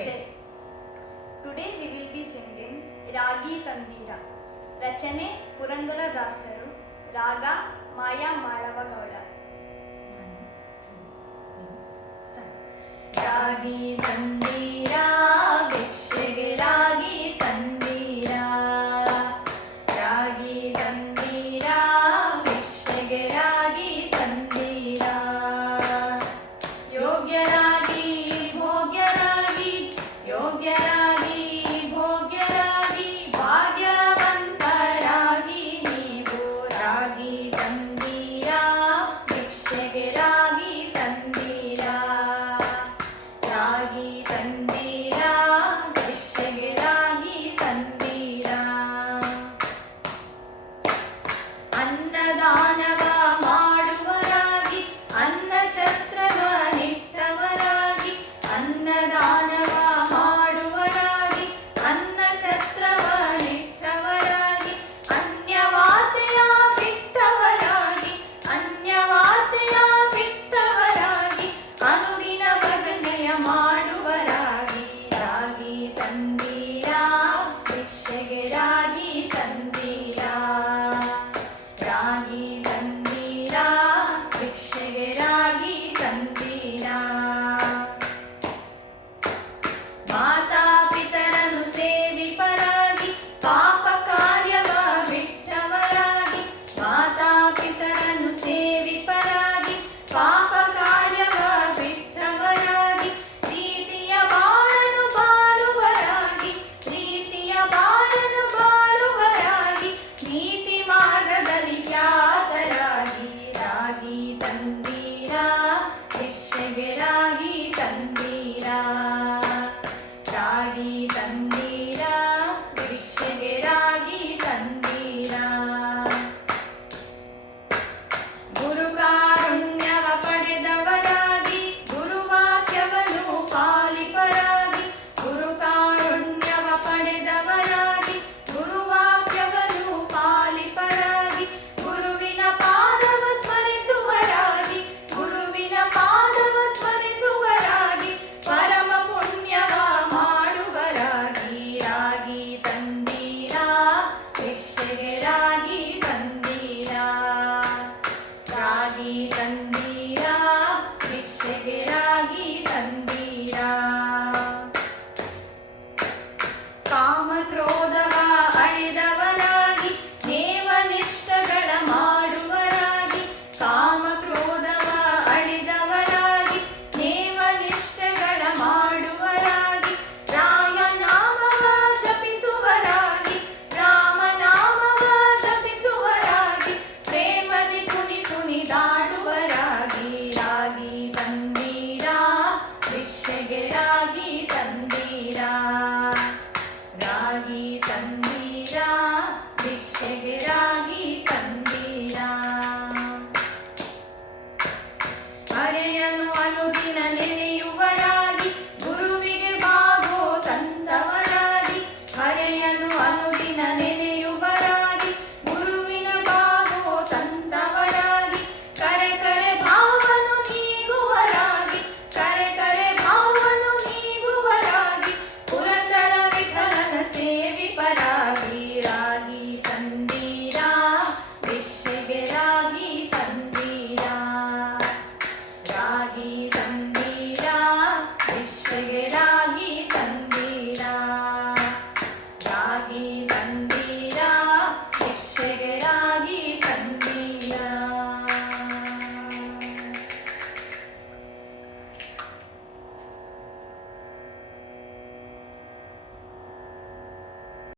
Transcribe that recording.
ನಮಸ್ತೆ. Today we will be singing Ragi Tandira. ರಚನೆ ಪುರಂದರದಾಸರು. ರಾಗ ಮಾಯಾ ಮಾಳವಗೌಡ. ರಾಗಿ ತಂದೀರ ಭಿಕ್ಷೆಗೆ ರಾಗಿ ತಂದೀರ, ರಾಗಿ ತಂದೀರ ಭಿಕ್ಷೆಗೆ ರಾಗಿ ತಂದೀರ. ಯೋಗ್ಯರಾಗಿ ಭೋಗ್ಯರಾಗಿ, ಯೋಗ್ಯರಾಗಿ ಭೋಗ್ಯರಾಗಿ, ಭಾಗ್ಯವಂತರಾಗಿ ನೀವು ರಾಗಿ ತಂದೀರ ಭಿಕ್ಷೆಗೆ ರಾಗಿ ತಂದೀರ, ರಾಗಿ ತಂದೀರ ಭಿಕ್ಷೆಗೆ ರಾಗಿ ತಂದೀರ. ಅನ್ನದಾನವ ಮಾಡುವರಾಗಿ, ಅನ್ನ ಛತ್ರವ ನಿಟ್ಟವರಾಗಿ, ಅನ್ನದಾನವ ಮಾಡುವರಾಗಿ, ಅನ್ನ ಛತ್ರವ ನಿಟ್ಟವರಾಗಿ, ಅನ್ಯವಾತೆಯ ಬಿಟ್ಟವರಾಗಿ, ಅನ್ಯವಾತೆಯ ಬಿಟ್ಟವರಾಗಿ, ಅನುದಿನ ಭಜನೆಯ ಮಾಡುವರಾಗಿ ರಾಗಿ ತಂದೀರ ಭಿಕ್ಷೆಗೆ ರಾಗಿ ತಂದೀರ, ರಾಗಿ ತಂದೀರ ಭಿಕ್ಷೆಗೆ ರಾಗಿ ತಂದೀರ. ಮಾತಾ ಪಿತರನ್ನು ಸೇವಿಪರಾಗಿ, ಪಾಪ ಕಾರ್ಯವ ಬಿಟ್ಟವರಾಗಿ, ಮಾತಾ ಪಿತರನ್ನು ಸೇವಿಪರಾಗಿ, ಪಾಪ ಕಾರ್ಯವ ಬಿಟ್ಟವರಾಗಿ, ಪ್ರೀತಿಯ ಬಾಳನು ಬಾಳುವರಾಗಿ, ಪ್ರೀತಿಯ ಬಾಳನು ಬಾಳುವರಾಗಿ, ನೀತಿ ಮಾರ್ಗದಲ್ಲಿ ಖ್ಯಾತರಾಗಿ ರಾಗಿ ತಂದೀರ ಭಿಕ್ಷೆಗೆ ರಾಗಿ ತಂದೀರ, ರಾಗಿ ತಂದೀರ ಭಿಕ್ಷೆಗೆ ರಾಗಿ ತಂದೀರ. ಗುರುಕಾರುಣ್ಯವ ಪಡೆದವರಾಗಿ, ಗುರುವಾಕ್ಯವನ್ನು ಪಾಲಿಪರಾಗಿ, ಗುರುಕಾರುಣ್ಯವ ಪಡೆದವರಾಗಿ, ಗುರುವಾಕ್ಯವನ್ನು ಪಾಲಿಪರಾಗಿ, ಗುರುವಿನ ಪಾದವ ಸ್ಮರಿಸುವರಾಗಿ, ಗುರುವಿನ ಪಾದವ ಸ್ಮರಿಸುವರಾಗಿ, ಪರಮ ಪುಣ್ಯವ ಮಾಡುವರಾಗಿ ರಾಗಿ ತಂದೀರ ಭಿಕ್ಷೆಗೆ ರಾಗಿ ತಂದೀರ, ರಾಗಿ ತಂದೀರ ಭಿಕ್ಷೆಗೆ ರಾಗಿ ತಂದೀರ. ಕಾಮಕ್ರೋಧವ ಅಳಿದವರಾಗಿ, ನೇಮನಿಷ್ಠಗಳ ಮಾಡುವರಾಗಿ, ಕಾಮಕ್ರೋಧವ ಅಳಿದವರಾಗಿ, ನೇಮನಿಷ್ಠಗಳ ಮಾಡುವರಾಗಿ, ರಾಮನಾಮವ ಜಪಿಸುವರಾಗಿ, ರಾಮನಾಮವ ಜಪಿಸುವರಾಗಿ, ಪ್ರೇಮದಿ ಕುಣಿ ಕುಣಿದಾಡುವರಾಗಿ ರಾಗಿ ತಂದೀರ ಭಿಕ್ಷೆಗೆ ರಾಗಿ ತಂದೀರ, ರಾಗಿ ತಂದೀರ ಭಿಕ್ಷೆಗೆ ರಾಗಿ ತಂದೀರ. ಹರೆಯನು ಅನುದಿನ ನೆನೆಯುವರಾಗಿ, ಗುರುವಿಗೆ ಬಾಗೋ ತಂದವರಾಗಿ, ಹರೆಯನು ಅನುದಿನ ನೆನೆಯುವರಾಗಿ, ಗುರುವಿನ ಬಾಗೋ ತಂದವರಾಗಿ, ಕರೆ ಕರೆ ಭಾವನು ನೀಗುವರಾಗಿ, ಕರೆ ಕರೆ ಭಾವನು ನೀಗುವರಾಗಿ, ಪುರಂದರ ವಿಠಲನ ಸೇವಿಪರಾಗಿ ರಾಗಿ ತಂದೀರ ಭಿಕ್ಷೆಗೆ ರಾಗಿ ತಂದೀರ, ರಾಗಿ ತಂದೀರ ಭಿಕ್ಷೆಗೆ ರಾಗಿ ತಂದೀರ, ರಾಗಿ ತಂದೀರ